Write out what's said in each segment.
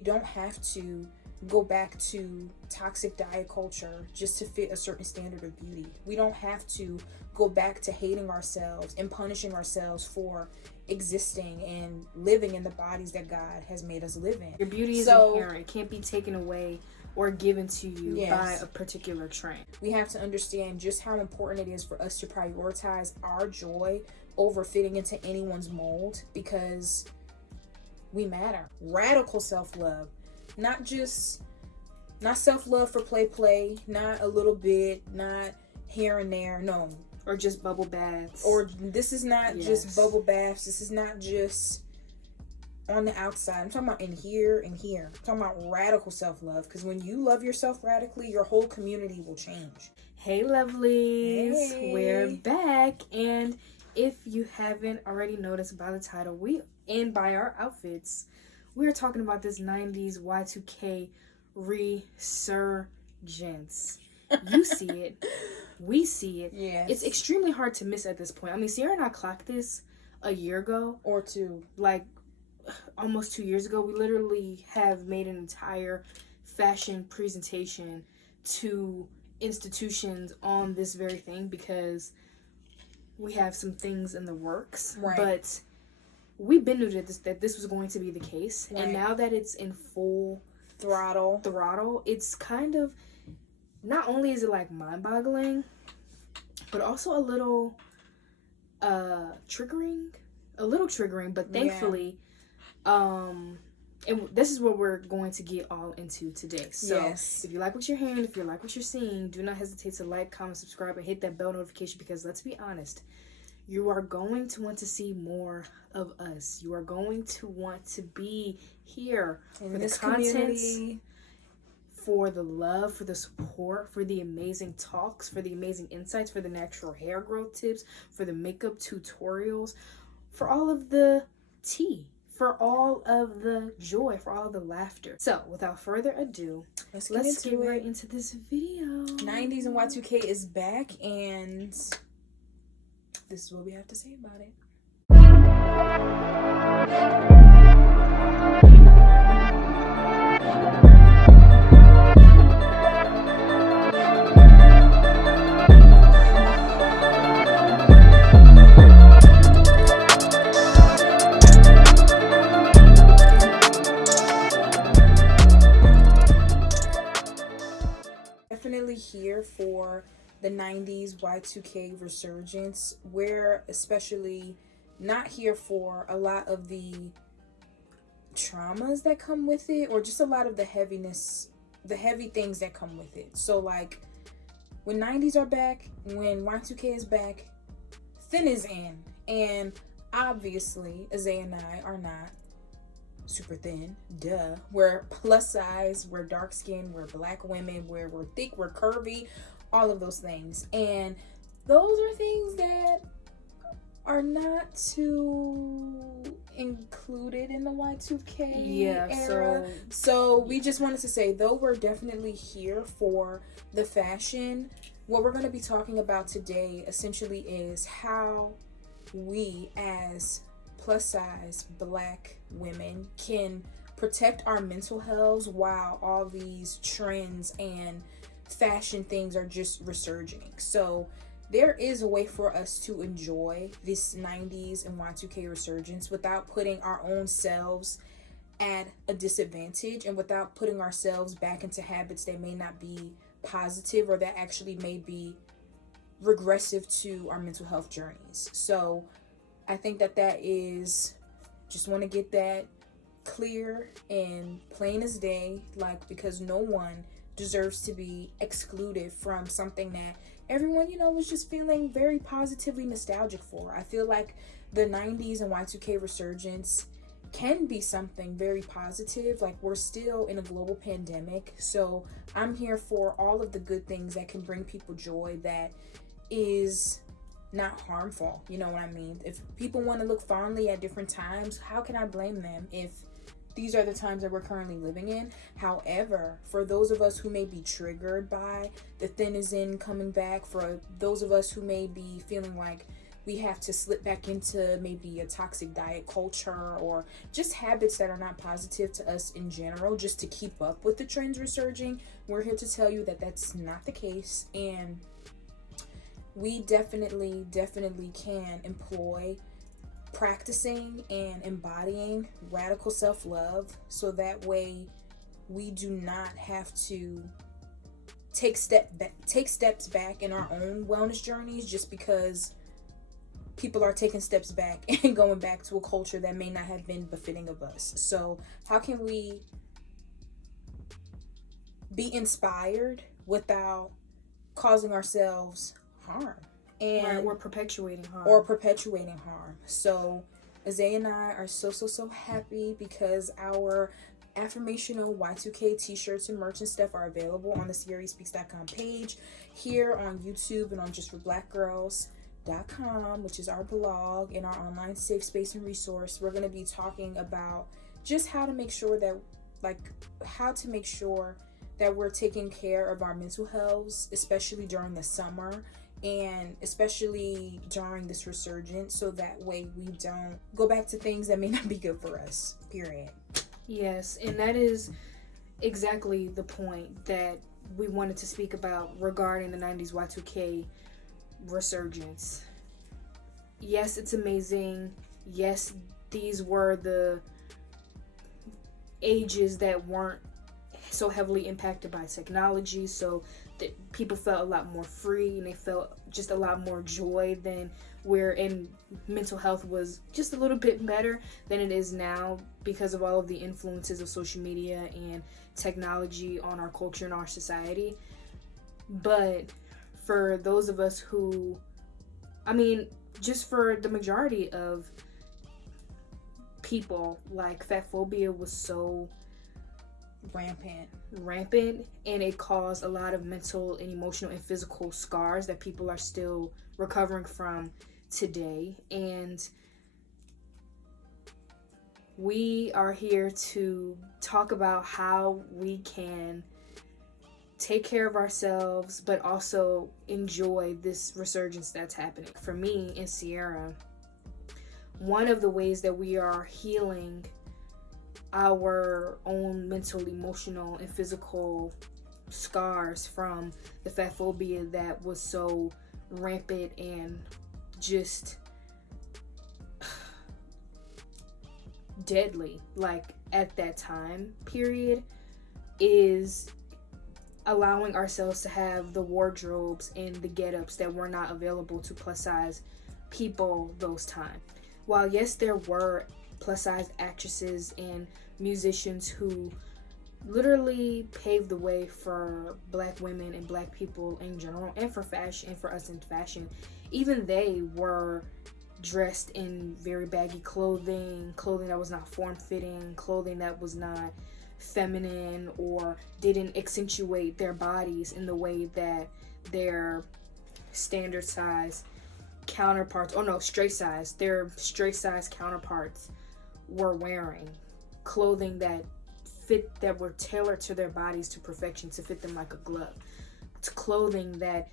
You don't have to go back to toxic diet culture just to fit a certain standard of beauty. We don't have to go back to hating ourselves and punishing ourselves for existing and living in the bodies that God has made us live in. Your beauty is inherent. It can't be taken away or given to you by a particular trend. We have to understand just how important it is for us to prioritize our joy over fitting into anyone's mold, because we matter. Radical self-love. Not self-love for play, not a little bit, not here and there, no. Or just bubble baths. Or this is not just bubble baths. This is not just on the outside. I'm talking about in here and here. I'm talking about radical self-love, because when you love yourself radically, your whole community will change. Hey, lovelies. Hey. We're back. And if you haven't already noticed by the title, and by our outfits, we're talking about this 90s Y2K resurgence. You see it. We see it. Yes. It's extremely hard to miss at this point. I mean, Sierra and I clocked this a year ago. Or two. Like, almost 2 years ago. We literally have made an entire fashion presentation to institutions on this very thing, because we have some things in the works. Right. But we've been knew that this was going to be the case. Right. And now that it's in full throttle, it's kind of, not only is it like mind-boggling, but also a little triggering, but thankfully, and this is what we're going to get all into today. So if you like what you're hearing, if you like what you're seeing, do not hesitate to like, comment, subscribe, and hit that bell notification, because let's be honest, you are going to want to see more of us. You are going to want to be here in for this the content, community, for the love, for the support, for the amazing talks, for the amazing insights, for the natural hair growth tips, for the makeup tutorials, for all of the tea, for all of the joy, for all of the laughter. So without further ado, let's get right into this video. 90s and Y2K is back, and this is what we have to say about it. Definitely here for the 90s Y2K resurgence. We're especially not here for a lot of the traumas that come with it, or just a lot of the heaviness, the heavy things that come with it. So like when 90s are back, when Y2K is back, thin is in. And obviously Azay and I are not super thin, duh. We're plus size, we're dark skinned, we're black women, we're thick, we're curvy, all of those things. And those are things that are not too included in the Y2K era. So we just wanted to say, though we're definitely here for the fashion, what we're going to be talking about today essentially is how we as plus size black women can protect our mental health while all these trends and fashion things are just resurging. So there is a way for us to enjoy this 90s and Y2K resurgence without putting our own selves at a disadvantage, and without putting ourselves back into habits that may not be positive, or that actually may be regressive to our mental health journeys. So I think that is, just want to get that clear and plain as day, like, because no one deserves to be excluded from something that everyone, was just feeling very positively nostalgic for. I feel like the 90s and Y2K resurgence can be something very positive. Like, we're still in a global pandemic, so I'm here for all of the good things that can bring people joy, that is not harmful. You know what I mean? If people want to look fondly at different times, how can I blame them if these are the times that we're currently living in? However, for those of us who may be triggered by the thin is in coming back, for those of us who may be feeling like we have to slip back into maybe a toxic diet culture or just habits that are not positive to us in general, just to keep up with the trends resurging. We're here to tell you that that's not the case, and we definitely can employ practicing and embodying radical self-love, so that way we do not have to take steps back in our own wellness journeys just because people are taking steps back and going back to a culture that may not have been befitting of us. So how can we be inspired without causing ourselves harm? And or perpetuating harm. So Isaiah and I are so happy because our affirmational Y2K t-shirts and merch and stuff are available on the SierraSpeaks.com page, here on YouTube, and on justforblackgirls.com, which is our blog and our online safe space and resource. We're going to be talking about just how to make sure that we're taking care of our mental health, especially during the summer and especially during this resurgence, so that way we don't go back to things that may not be good for us, period. Yes, and that is exactly the point that we wanted to speak about regarding the 90s Y2K resurgence. Yes, it's amazing. Yes, these were the ages that weren't so heavily impacted by technology, so that people felt a lot more free and they felt just a lot more joy than mental health was just a little bit better than it is now because of all of the influences of social media and technology on our culture and our society. But for those of us who, just for the majority of people, like, fat phobia was so rampant, and it caused a lot of mental and emotional and physical scars that people are still recovering from today. And we are here to talk about how we can take care of ourselves but also enjoy this resurgence that's happening. For me and Sierra, one of the ways that we are healing our own mental, emotional, and physical scars from the fat phobia that was so rampant and just deadly, like, at that time period, is allowing ourselves to have the wardrobes and the get-ups that were not available to plus size people those times. While yes, there were plus size actresses and musicians who literally paved the way for Black women and Black people in general, and for fashion, and for us in fashion, even they were dressed in very baggy clothing that was not form-fitting, clothing that was not feminine or didn't accentuate their bodies in the way that their standard size counterparts, their straight size counterparts were wearing. Clothing that were tailored to their bodies to perfection, to fit them like a glove. It's clothing that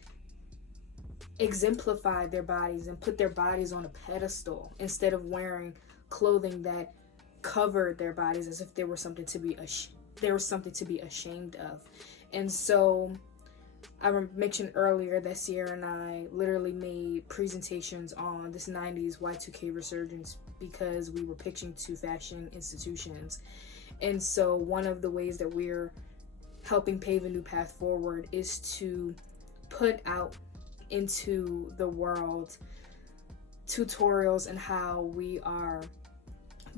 exemplified their bodies and put their bodies on a pedestal, instead of wearing clothing that covered their bodies as if there was something to be ashamed of. And so I mentioned earlier that Sierra and I literally made presentations on this 90s Y2K resurgence because we were pitching to fashion institutions. And so one of the ways that we're helping pave a new path forward is to put out into the world tutorials and how we are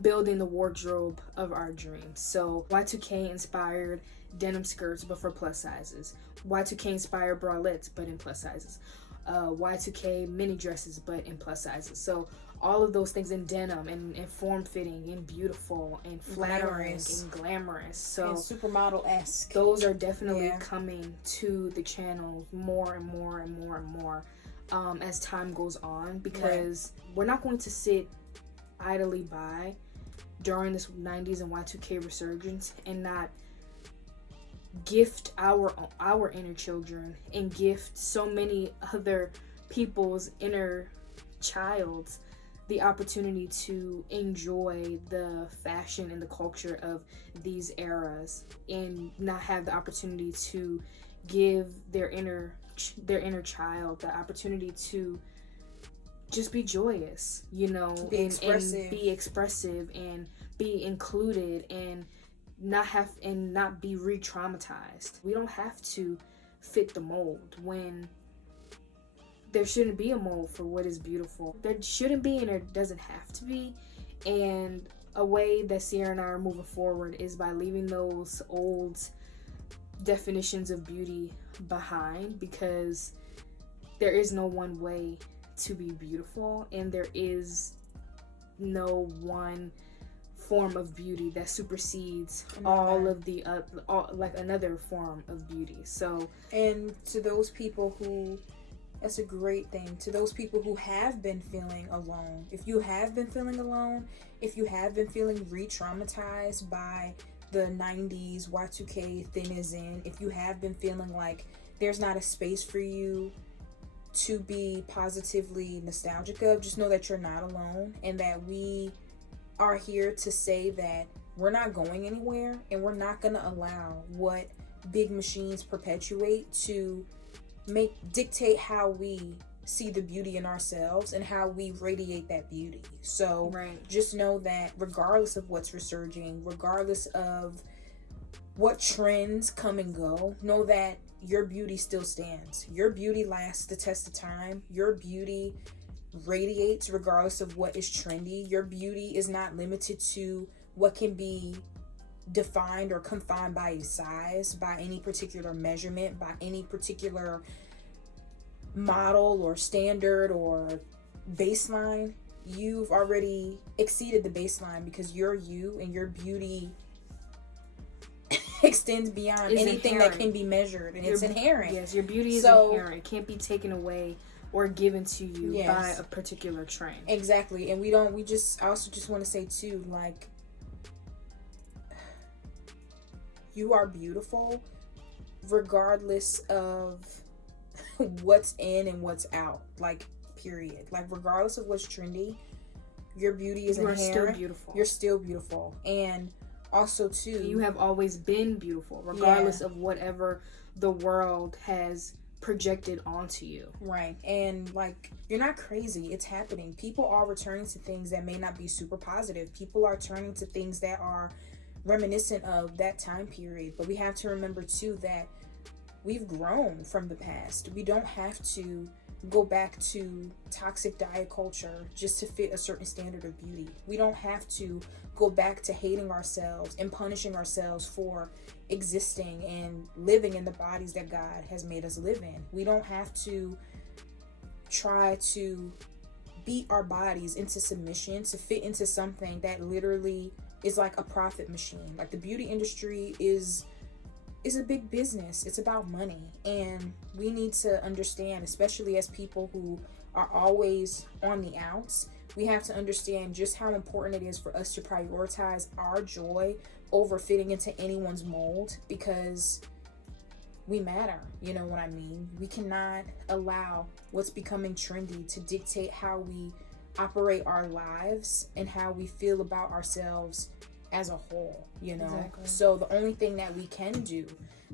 building the wardrobe of our dreams. So Y2K inspired denim skirts but for plus sizes, Y2K inspired bralettes but in plus sizes, Y2K mini dresses but in plus sizes. So all of those things in denim and form-fitting and beautiful and flattering and glamorous. So and supermodel-esque. Those are definitely coming to the channel more and more as time goes on, because we're not going to sit idly by during this 90s and Y2K resurgence and not gift our inner children and gift so many other people's inner child the opportunity to enjoy the fashion and the culture of these eras, and not have the opportunity to give their inner child the opportunity to just be joyous, you know, and be expressive and be included, and not be re-traumatized. We don't have to fit the mold when there shouldn't be a mold for what is beautiful. There shouldn't be, and there doesn't have to be. And a way that Sierra and I are moving forward is by leaving those old definitions of beauty behind, because there is no one way to be beautiful, and there is no one form of beauty that supersedes all of the like another form of beauty. So, and to those people who, that's a great thing. To those people who have been feeling alone, if you have been feeling alone, if you have been feeling re-traumatized by the 90s, Y2K, thin is in, if you have been feeling like there's not a space for you to be positively nostalgic of, just know that you're not alone, and that we are here to say that we're not going anywhere, and we're not going to allow what big machines perpetuate to dictate how we see the beauty in ourselves and how we radiate that beauty. So just know that regardless of what's resurging, regardless of what trends come and go, know that your beauty still stands. Your beauty lasts the test of time. Your beauty radiates regardless of what is trendy. Your beauty is not limited to what can be defined or confined by a size, by any particular measurement, by any particular model or standard or baseline. You've already exceeded the baseline, because you're you, and your beauty extends beyond anything that can be measured, and it's inherent. Yes, your beauty is inherent. It can't be taken away or given to you by a particular trend. Exactly. And I also just want to say too, like, you are beautiful regardless of what's in and what's out, like, period. Like, regardless of what's trendy, your beauty is inherent. You're still beautiful. You're still beautiful. And also too, you have always been beautiful, regardless of whatever the world has projected onto you. Right. And like, you're not crazy. It's happening. People are returning to things that may not be super positive. People are turning to things that are reminiscent of that time period. But we have to remember too that we've grown from the past. We don't have to go back to toxic diet culture just to fit a certain standard of beauty. We don't have to go back to hating ourselves and punishing ourselves for existing and living in the bodies that God has made us live in. We don't have to try to beat our bodies into submission to fit into something that literally is like a profit machine. Like, the beauty industry is a big business. It's about money, and we need to understand, especially as people who are always on the outs, we have to understand just how important it is for us to prioritize our joy over fitting into anyone's mold, because we matter. You know what I mean? We cannot allow what's becoming trendy to dictate how we operate our lives and how we feel about ourselves as a whole, you know? Exactly. So the only thing that we can do,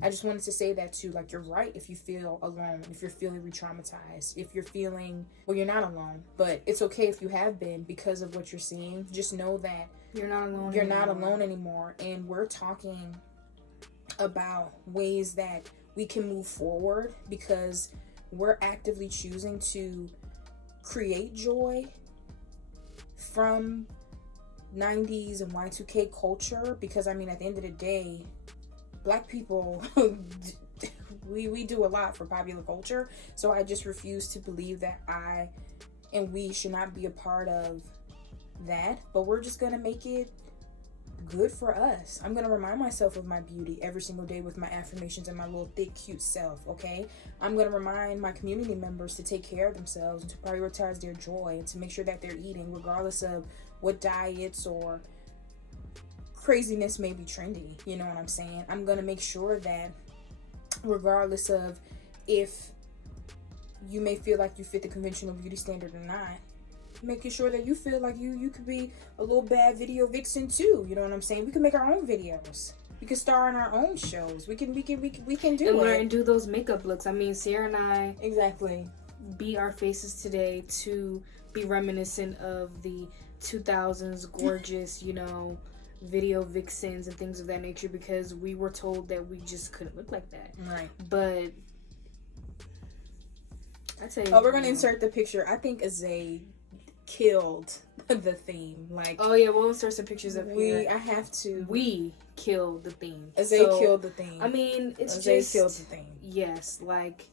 I just wanted to say that too, like, you're right if you feel alone, if you're feeling re-traumatized, if you're feeling, well, you're not alone, but it's okay if you have been because of what you're seeing. Just know that you're not alone. You're not alone anymore. And we're talking about ways that we can move forward, because we're actively choosing to create joy from 90s and Y2K culture, because I mean, at the end of the day, Black people we do a lot for popular culture. So I just refuse to believe that I and we should not be a part of that. But we're just gonna make it good for us. I'm gonna remind myself of my beauty every single day with my affirmations and my little thick cute self. Okay, I'm gonna remind my community members to take care of themselves and to prioritize their joy and to make sure that they're eating regardless of what diets or craziness may be trendy. You know what I'm saying? I'm gonna make sure that regardless of if you may feel like you fit the conventional beauty standard or not, making sure that you feel like you could be a little bad video vixen too. You know what I'm saying? We can make our own videos. We can star in our own shows. We can do and it. Learn and do those makeup looks. I mean, Sierra and I exactly beat our faces today to be reminiscent of the 2000s gorgeous, video vixens and things of that nature, because we were told that we just couldn't look like that. Right. But I tell you, we're gonna insert the picture. I think Azay killed the theme. Like, oh yeah, we'll insert some pictures of here. I have to. We killed the theme. Azay killed the theme. I mean, it's Azay just killed the theme. Yes, like.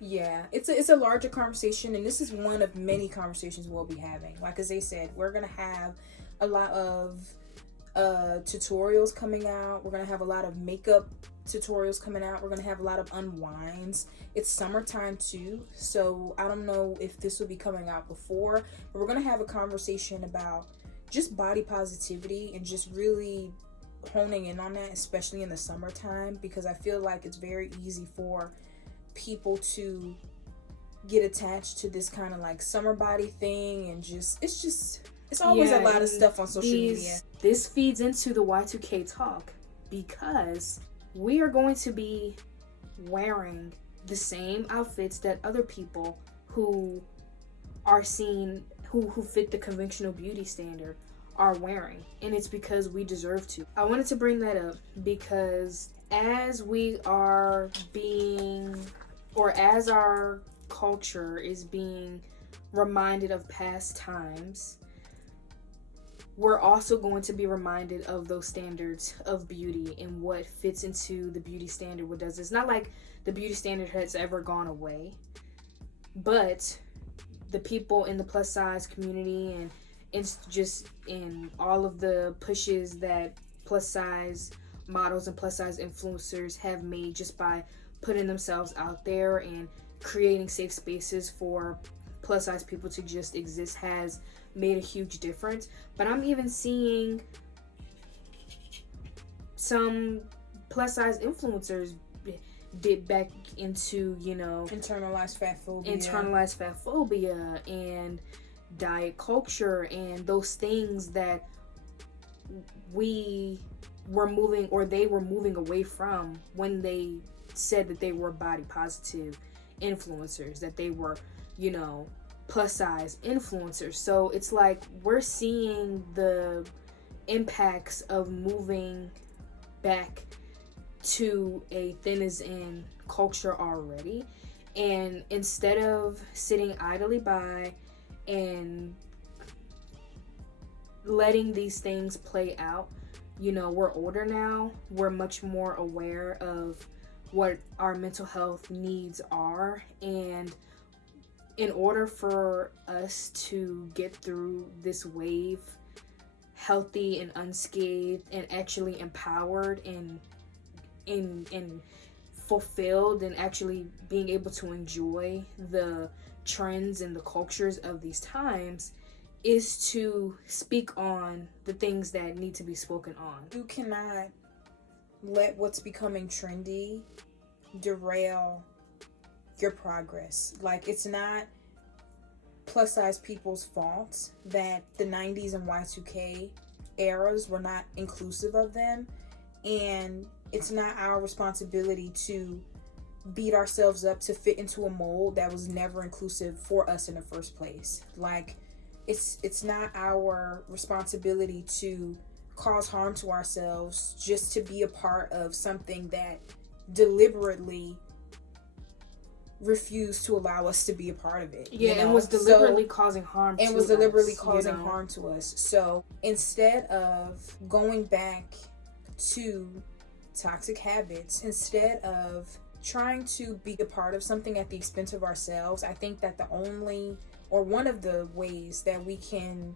Yeah, it's a larger conversation, and this is one of many conversations we'll be having. Like as they said, we're gonna have a lot of tutorials coming out. We're gonna have a lot of makeup tutorials coming out. We're gonna have a lot of unwinds. It's summertime too, so I don't know if this will be coming out before, but we're gonna have a conversation about just body positivity and just really honing in on that, especially in the summertime, because I feel like it's very easy for people to get attached to this kind of like summer body thing, and it's always a lot of stuff on social media. This feeds into the Y2K talk, because we are going to be wearing the same outfits that other people who are seen who fit the conventional beauty standard are wearing, and it's because we deserve to. I wanted to bring that up because as we are being, or as our culture is being reminded of past times, we're also going to be reminded of those standards of beauty and what fits into the beauty standard, what does. It's not like the beauty standard has ever gone away, but the people in the plus size community, and it's just in all of the pushes that plus size models and plus size influencers have made just by putting themselves out there and creating safe spaces for plus size people to just exist, has made a huge difference. But I'm even seeing some plus size influencers dip back into, internalized fat phobia and diet culture and those things that we were moving, or they were moving away from when they said that they were body positive influencers, that they were, plus size influencers. So it's like we're seeing the impacts of moving back to a thin as in culture already. And instead of sitting idly by and letting these things play out, we're older now. We're much more aware of what our mental health needs are, and in order for us to get through this wave healthy and unscathed and actually empowered and fulfilled, and actually being able to enjoy the trends and the cultures of these times, is to speak on the things that need to be spoken on. You cannot let what's becoming trendy derail your progress. Like, it's not plus size people's fault that the 90's and Y2K eras were not inclusive of them, and it's not our responsibility to beat ourselves up to fit into a mold that was never inclusive for us in the first place. Like, it's not our responsibility to cause harm to ourselves just to be a part of something that deliberately refused to allow us to be a part of it. Yeah, and was deliberately causing harm to us. And was deliberately causing harm to us. So instead of going back to toxic habits, instead of trying to be a part of something at the expense of ourselves, I think that one of the ways that we can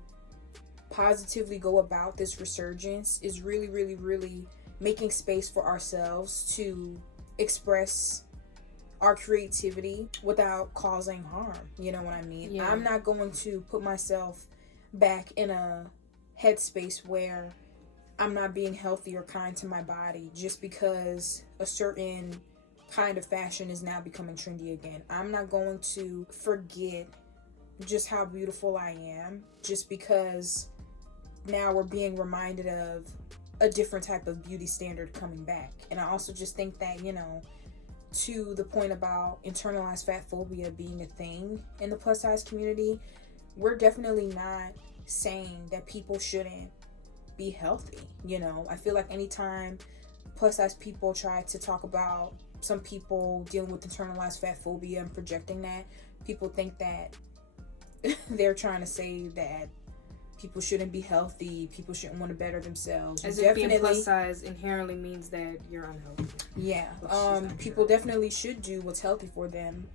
positively go about this resurgence is really, really, really making space for ourselves to express our creativity without causing harm. You know what I mean? Yeah. I'm not going to put myself back in a headspace where I'm not being healthy or kind to my body just because a certain kind of fashion is now becoming trendy again. I'm not going to forget just how beautiful I am just because now we're being reminded of a different type of beauty standard coming back. And I also just think that, you know, to the point about internalized fat phobia being a thing in the plus size community, we're definitely not saying that people shouldn't be healthy. You know, I feel like anytime plus size people try to talk about some people dealing with internalized fat phobia and projecting that, people think that they're trying to say that people shouldn't be healthy, people shouldn't want to better themselves. As if being plus size inherently means that you're unhealthy. Yeah. People definitely should do what's healthy for them.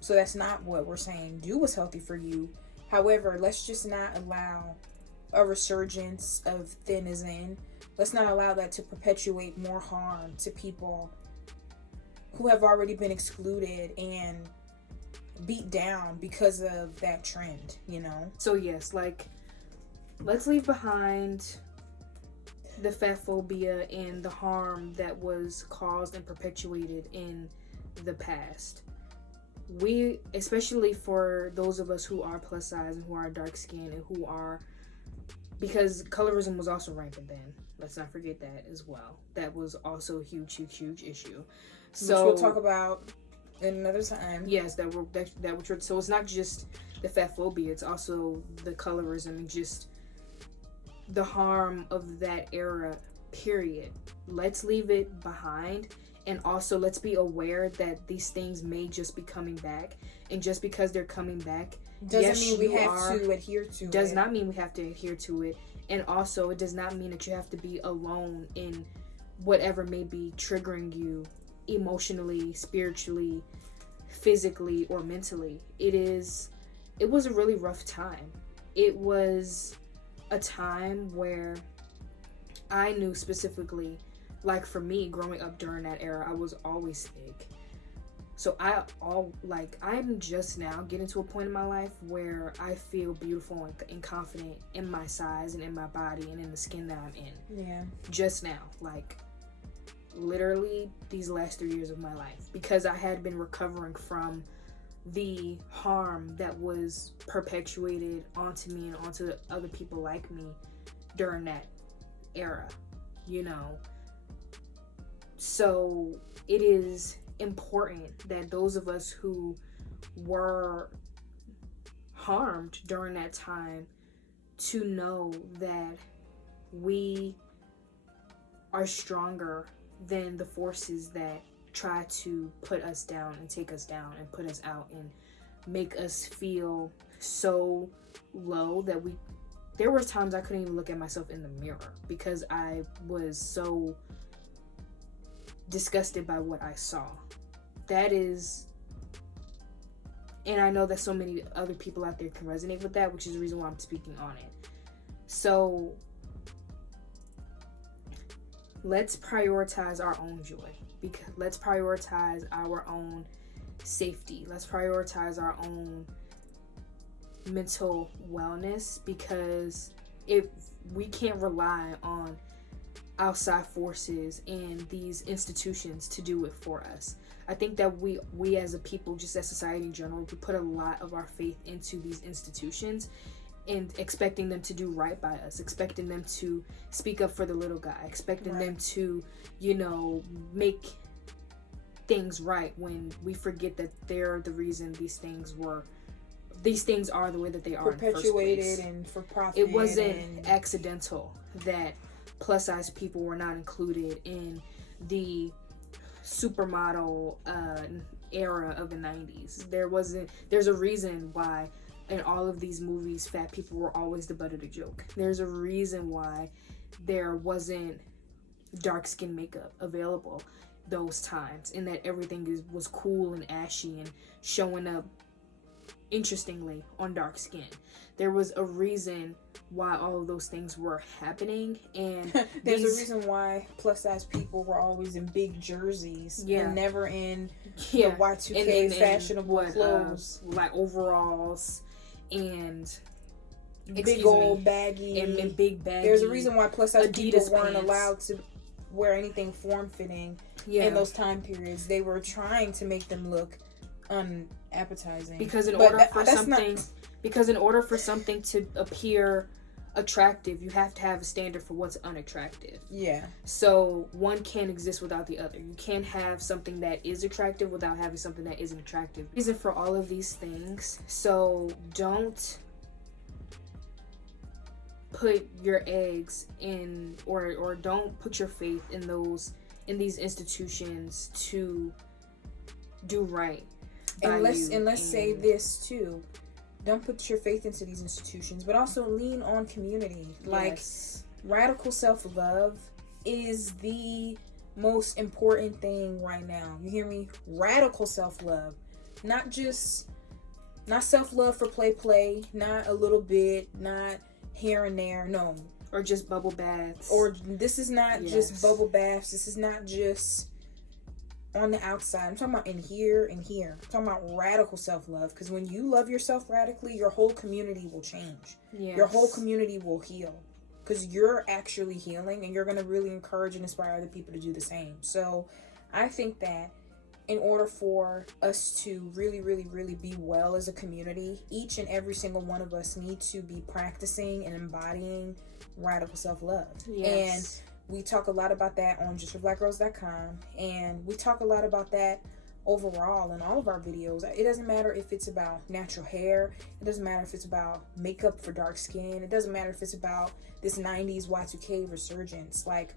So that's not what we're saying. Do what's healthy for you. However, let's just not allow a resurgence of thin is in. Let's not allow that to perpetuate more harm to people who have already been excluded and beat down because of that trend, you know? So yes, like, let's leave behind the fat phobia and the harm that was caused and perpetuated in the past. We, especially for those of us who are plus size and who are dark skinned and who are, because colorism was also rampant then. Let's not forget that as well. That was also a huge issue. So which we'll talk about another time. Yes, so it's not just the fat phobia, it's also the colorism and just the harm of that era, period. Let's leave it behind, and also let's be aware that these things may just be coming back, and just because they're coming back doesn't mean we have to adhere to it. Does not mean we have to adhere to it, and also it does not mean that you have to be alone in whatever may be triggering you emotionally, spiritually, physically, or mentally. It was a really rough time. It was a time where I knew specifically, like for me growing up during that era, I was always big. So I'm just now getting to a point in my life where I feel beautiful and confident in my size and in my body and in the skin that I'm in. Yeah. Just now, like literally these last 3 years of my life, because I had been recovering from the harm that was perpetuated onto me and onto other people like me during that era, you know. So it is important that those of us who were harmed during that time to know that we are stronger than the forces that try to put us down and take us down and put us out and make us feel so low that there were times I couldn't even look at myself in the mirror because I was so disgusted by what I saw. That is, and I know that so many other people out there can resonate with that, which is the reason why I'm speaking on it. So let's prioritize our own joy, because let's prioritize our own safety. Let's prioritize our own mental wellness, because if we can't rely on outside forces and these institutions to do it for us. I think that we as a people, just as society in general, we put a lot of our faith into these institutions and expecting them to do right by us, expecting them to speak up for the little guy, expecting them to, you know, make things right, when we forget that they're the reason these things are the way that they are perpetuated in the first place. And for profit. It wasn't accidental that plus size people were not included in the supermodel era of the 90s. There's a reason why in all of these movies fat people were always the butt of the joke. There's a reason why there wasn't dark skin makeup available those times, and that everything was cool and ashy and showing up interestingly on dark skin. There was a reason why all of those things were happening, and there's a reason why plus size people were always in big jerseys and never in the Y2K fashionable clothes, like overalls and big old baggy and big baggy. There's a reason why plus size people weren't pants. allowed to wear anything form fitting in those time periods. They were trying to make them look unappetizing. Because in order for something to appear attractive, you have to have a standard for what's unattractive. Yeah. So one can't exist without the other. You can't have something that is attractive without having something that isn't attractive. Reason for all of these things. So don't put your eggs in, or don't put your faith in these institutions to do right. And let's say this too. Don't put your faith into these institutions, but also lean on community. Like, radical self-love is the most important thing right now. You hear me? Radical self-love. Not self-love for play, not a little bit, not here and there, no. Or just bubble baths. Or this is not just bubble baths. This is not just on the outside. I'm talking about in here and here. I'm talking about radical self-love. Because when you love yourself radically, your whole community will change. Yes. Your whole community will heal. Because you're actually healing, and you're going to really encourage and inspire other people to do the same. So I think that in order for us to really, really, really be well as a community, each and every single one of us need to be practicing and embodying radical self-love. Yes. And we talk a lot about that on justforblackgirls.com, and we talk a lot about that overall in all of our videos. It doesn't matter if it's about natural hair, it doesn't matter if it's about makeup for dark skin, it doesn't matter if it's about this 90s Y2K resurgence. Like,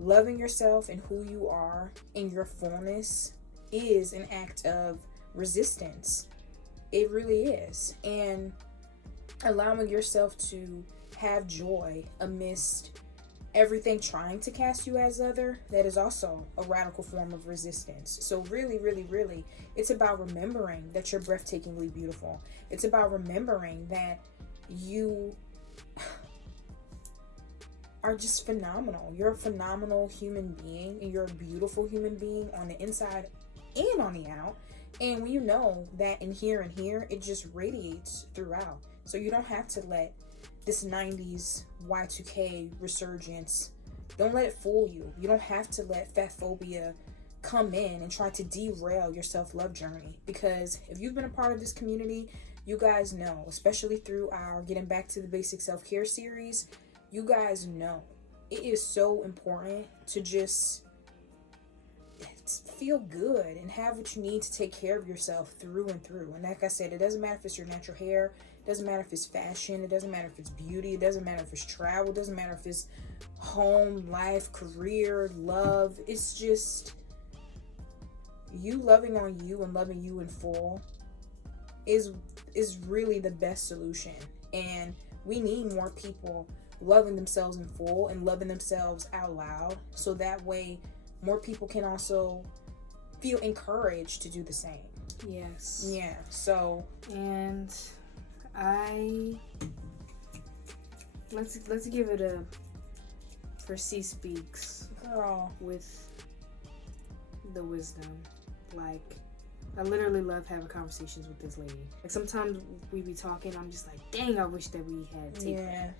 loving yourself and who you are in your fullness is an act of resistance. It really is. And allowing yourself to have joy amidst everything trying to cast you as other, that is also a radical form of resistance. So really, really, really, it's about remembering that you're breathtakingly beautiful. It's about remembering that you are just phenomenal. You're a phenomenal human being, and you're a beautiful human being on the inside and on the out. And when you know that in here and here, it just radiates throughout. So you don't have to let this 90s Y2K resurgence, don't let it fool you. You don't have to let fat phobia come in and try to derail your self-love journey. Because if you've been a part of this community, you guys know, especially through our Getting Back to the Basic Self-Care series, you guys know it is so important to just feel good and have what you need to take care of yourself through and through. And like I said, it doesn't matter if it's your natural hair, it doesn't matter if it's fashion, it doesn't matter if it's beauty, it doesn't matter if it's travel, it doesn't matter if it's home, life, career, love. It's just you loving on you and loving you in full is really the best solution. And we need more people loving themselves in full and loving themselves out loud, so that way more people can also feel encouraged to do the same. Yes. Yeah. So, and let's give it a for C Speaks, girl, with the wisdom. Like, I literally love having conversations with this lady. Like, sometimes we be talking, I'm just like, dang, I wish that we had tape. Yeah.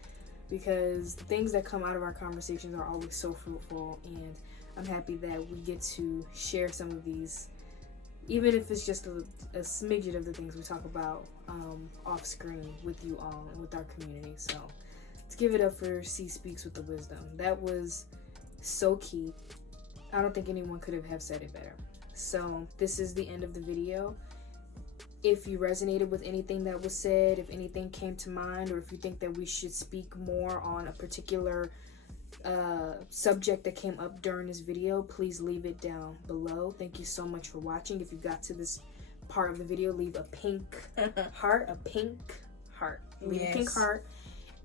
Because the things that come out of our conversations are always so fruitful, and I'm happy that we get to share some of these, even if it's just a smidget of the things we talk about off screen with you all and with our community. So let's give it up for C Speaks with the wisdom. That was so key. I don't think anyone could have said it better. So this is the end of the video. If you resonated with anything that was said, if anything came to mind, or if you think that we should speak more on a particular subject that came up during this video, please leave it down below. Thank you so much for watching. If you got to this part of the video, leave a pink heart, leave a pink heart,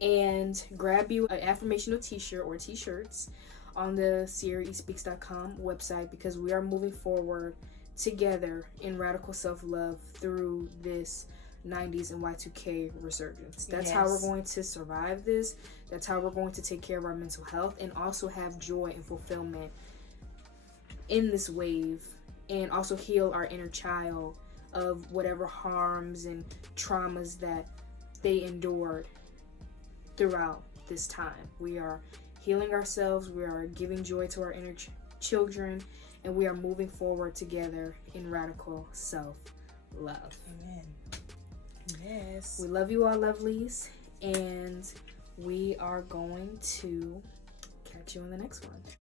and grab you an affirmational t-shirt or t-shirts on the SierraEspeaks.com website, because we are moving forward together in radical self-love through this 90s and Y2K resurgence. That's how we're going to survive this. That's how we're going to take care of our mental health and also have joy and fulfillment in this wave, and also heal our inner child of whatever harms and traumas that they endured throughout this time. We are healing ourselves. We are giving joy to our children, and we are moving forward together in radical self-love. Amen. Yes. We love you all, lovelies, and we are going to catch you in the next one.